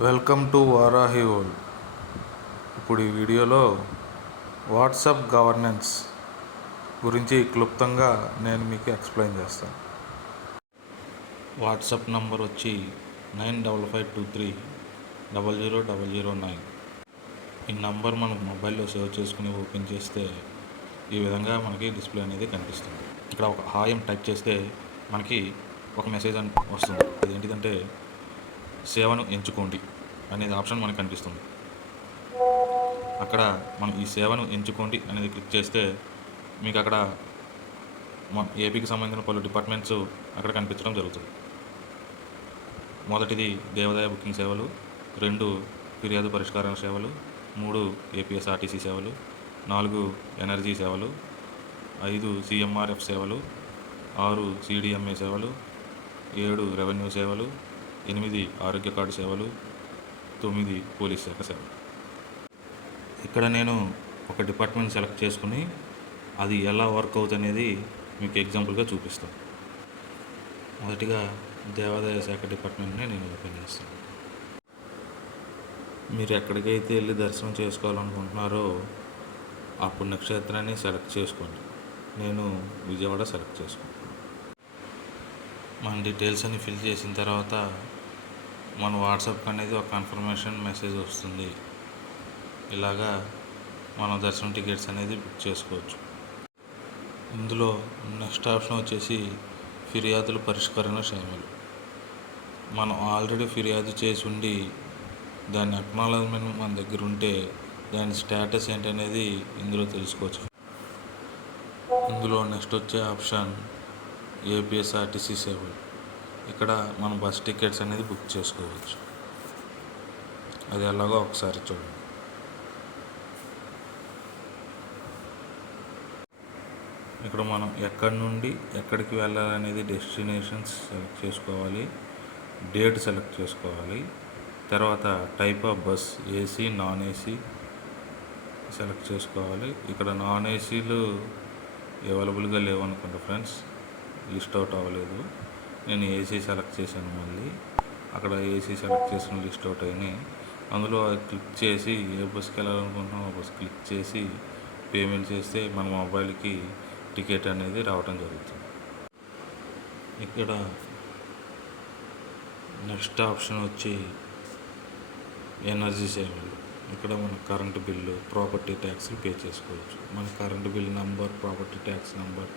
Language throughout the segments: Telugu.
వెల్కమ్ టు వారాహి వరల్డ్ ఇప్పుడు ఈ వీడియోలో వాట్సాప్ గవర్నెన్స్ గురించి క్లుప్తంగా నేను మీకు ఎక్స్ప్లెయిన్ చేస్తాను. వాట్సాప్ నంబర్ వచ్చి nine double five two three double zero double zero nine. ఈ నంబర్ మనం మొబైల్లో సేవ్ చేసుకుని ఓపెన్ చేస్తే ఈ విధంగా మనకి డిస్ప్లే అనేది కనిపిస్తుంది. ఇక్కడ ఒక హాయం టైప్ చేస్తే మనకి ఒక మెసేజ్ అని వస్తుంది. అదేంటిదంటే సేవను ఎంచుకోండి అనేది ఆప్షన్ మనకు కనిపిస్తుంది. అక్కడ మనం ఈ సేవను ఎంచుకోండి అనేది క్లిక్ చేస్తే మీకు అక్కడ ఏపీకి సంబంధించిన పలు డిపార్ట్మెంట్స్ అక్కడ కనిపించడం జరుగుతుంది. మొదటిది దేవాదాయ బుకింగ్ సేవలు రెండు ఫిర్యాదు పరిష్కార సేవలు మూడు ఏపీఎస్ఆర్టీసీ సేవలు నాలుగు ఎనర్జీ సేవలు ఐదు సిఎంఆర్ఎఫ్ సేవలు ఆరు సిడిఎంఏ సేవలు ఏడు రెవెన్యూ సేవలు ఎనిమిది ఆరోగ్య కార్డు సేవలు తొమ్మిది పోలీస్ శాఖ సేవలు. ఇక్కడ నేను ఒక డిపార్ట్మెంట్ సెలెక్ట్ చేసుకుని అది ఎలా వర్క్ అవుతుంది అనేది మీకు ఎగ్జాంపుల్గా చూపిస్తాను మొదటిగా దేవాదాయ శాఖ డిపార్ట్మెంట్ని నేను ఓపెన్ చేస్తాను మీరు ఎక్కడికైతే వెళ్ళి దర్శనం చేసుకోవాలనుకుంటున్నారో ఆ పుణ్యక్షేత్రాన్ని సెలెక్ట్ చేసుకోండి. నేను విజయవాడ సెలెక్ట్ చేసుకుంటాను మన డీటెయిల్స్ అన్ని ఫిల్ చేసిన తర్వాత మన వాట్సాప్కి అనేది ఒక కన్ఫర్మేషన్ మెసేజ్ వస్తుంది. ఇలాగా మనం దర్శనం టికెట్స్ అనేది బుక్ చేసుకోవచ్చు. ఇందులో నెక్స్ట్ ఆప్షన్ వచ్చేసి ఫిర్యాదుల పరిష్కరణ సేవలు మనం ఆల్రెడీ ఫిర్యాదు చేసి ఉండి దాని అక్నాలజ్మెంట్ మన దగ్గర ఉంటే దాని స్టేటస్ ఏంటనేది ఇందులో తెలుసుకోవచ్చు. ఇందులో నెక్స్ట్ వచ్చే ఆప్షన్ ఏపీఎస్ఆర్టీసీ సేవలు ఇక్కడ మనం బస్ టికెట్స్ అనేది బుక్ చేసుకోవచ్చు. అది ఎలాగో ఒకసారి చూడండి. ఇక్కడ మనం ఎక్కడి నుండి ఎక్కడికి వెళ్ళాలనేది డెస్టినేషన్స్ సెలెక్ట్ చేసుకోవాలి. డేట్ సెలెక్ట్ చేసుకోవాలి. తర్వాత type of bus AC non AC select చేసుకోవాలి. ఇక్కడ నాన్ ఏసీలు అవైలబుల్గా లేవు అనుకుంటా ఫ్రెండ్స్. లిస్ట్ అవుట్ అవ్వలేదు. నేను ఏసీ సెలెక్ట్ చేశాను మళ్ళీ. అక్కడ ఏసీ సెలెక్ట్ చేసిన లిస్ట్ అవుట్ అయినాయి. అందులో క్లిక్ చేసి ఏ బస్కి వెళ్ళాలనుకుంటున్నాం ఆ బస్ క్లిక్ చేసి పేమెంట్ చేస్తే మన మొబైల్కి టికెట్ అనేది రావటం జరుగుతుంది. ఇక్కడ నెక్స్ట్ ఆప్షన్ వచ్చి ఎనర్జీ సేవింగ్ ఇక్కడ మన కరెంటు బిల్లు ప్రాపర్టీ ట్యాక్స్లు పే చేసుకోవచ్చు. మన current bill number property tax number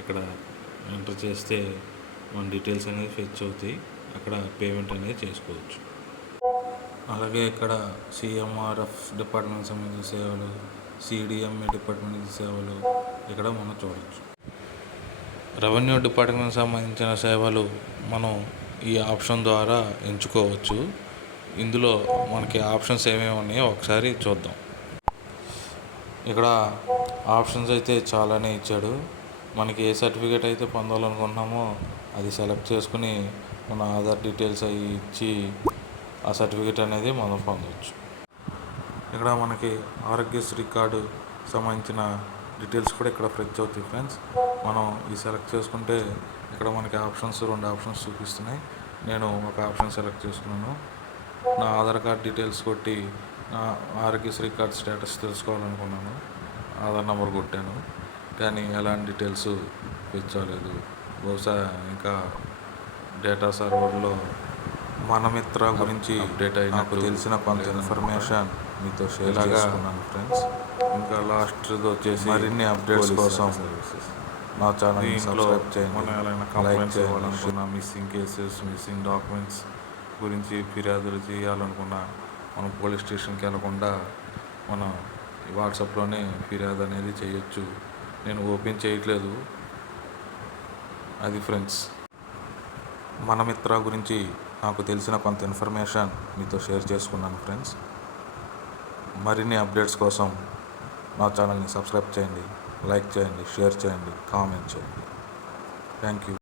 ఇక్కడ ఎంటర్ చేస్తే మన డీటెయిల్స్ అనేది ఫెచ్ అవుతాయి. అక్కడ పేమెంట్ అనేది చేసుకోవచ్చు. అలాగే ఇక్కడ సిఎంఆర్ఎఫ్ డిపార్ట్మెంట్ సంబంధించిన సేవలు సిడిఎంఏ డిపార్ట్మెంట్ సేవలు ఇక్కడ మనం చూడవచ్చు రెవెన్యూ డిపార్ట్మెంట్ సంబంధించిన సేవలు మనం ఈ ఆప్షన్ ద్వారా ఎంచుకోవచ్చు. ఇందులో మనకి ఆప్షన్స్ ఏమేమి ఉన్నాయో ఒకసారి చూద్దాం. ఇక్కడ ఆప్షన్స్ అయితే చాలానే ఇచ్చాడు. మనకి ఏ సర్టిఫికేట్ అయితే పొందాలనుకుంటున్నామో అది సెలెక్ట్ చేసుకుని మన ఆధార్ డీటెయిల్స్ అవి ఇచ్చి ఆ సర్టిఫికేట్ అనేది మనం పొందవచ్చు ఇక్కడ మనకి ఆరోగ్యశ్రీ కార్డు సంబంధించిన డీటెయిల్స్ కూడా ఇక్కడ ఫ్రెచ్ అవుతాయి ఫ్రెండ్స్. మనం ఈ సెలెక్ట్ చేసుకుంటే ఇక్కడ మనకి ఆప్షన్స్ రెండు ఆప్షన్స్ చూపిస్తున్నాయి. నేను ఒక ఆప్షన్ సెలెక్ట్ చేసుకున్నాను. నా ఆధార్ కార్డ్ డీటెయిల్స్ కొట్టి నా ఆరోగ్యశ్రీ కార్డ్ స్టేటస్ తెలుసుకోవాలనుకున్నాను. ఆధార్ నెంబర్ కొట్టాను. కానీ ఎలాంటి డీటెయిల్స్ పెంచలేదు బహుశా ఇంకా డేటా సర్వర్లో మనమిత్ర గురించి అప్డేట్ అయిన నాకు తెలిసిన కొంత ఇన్ఫర్మేషన్ మీతో షేర్ చేసుకున్నాను ఫ్రెండ్స్ ఇంకా లాస్ట్ వచ్చేసి మరిన్ని అప్డేట్స్ కోసం నా ఛానల్ సబ్స్క్రైబ్ చేయండి. మనం చేయాలనుకున్న మిస్సింగ్ కేసెస్ మిస్సింగ్ డాక్యుమెంట్స్ గురించి ఫిర్యాదులు చేయాలనుకున్నా మనం పోలీస్ స్టేషన్కి వెళ్ళకుండా మనం వాట్సాప్లోనే ఫిర్యాదు అనేది చేయొచ్చు. నేను ఓపెన్ చేయట్లేదు. అది ఫ్రెండ్స్ మన మిత్ర గురించి నాకు తెలిసిన కొంత ఇన్ఫర్మేషన్ మీతో షేర్ చేసుకున్నాను ఫ్రెండ్స్. మరిన్ని అప్డేట్స్ కోసం నా ఛానల్ని సబ్స్క్రైబ్ చేయండి లైక్ చేయండి షేర్ చేయండి కామెంట్ చేయండి. Thank you.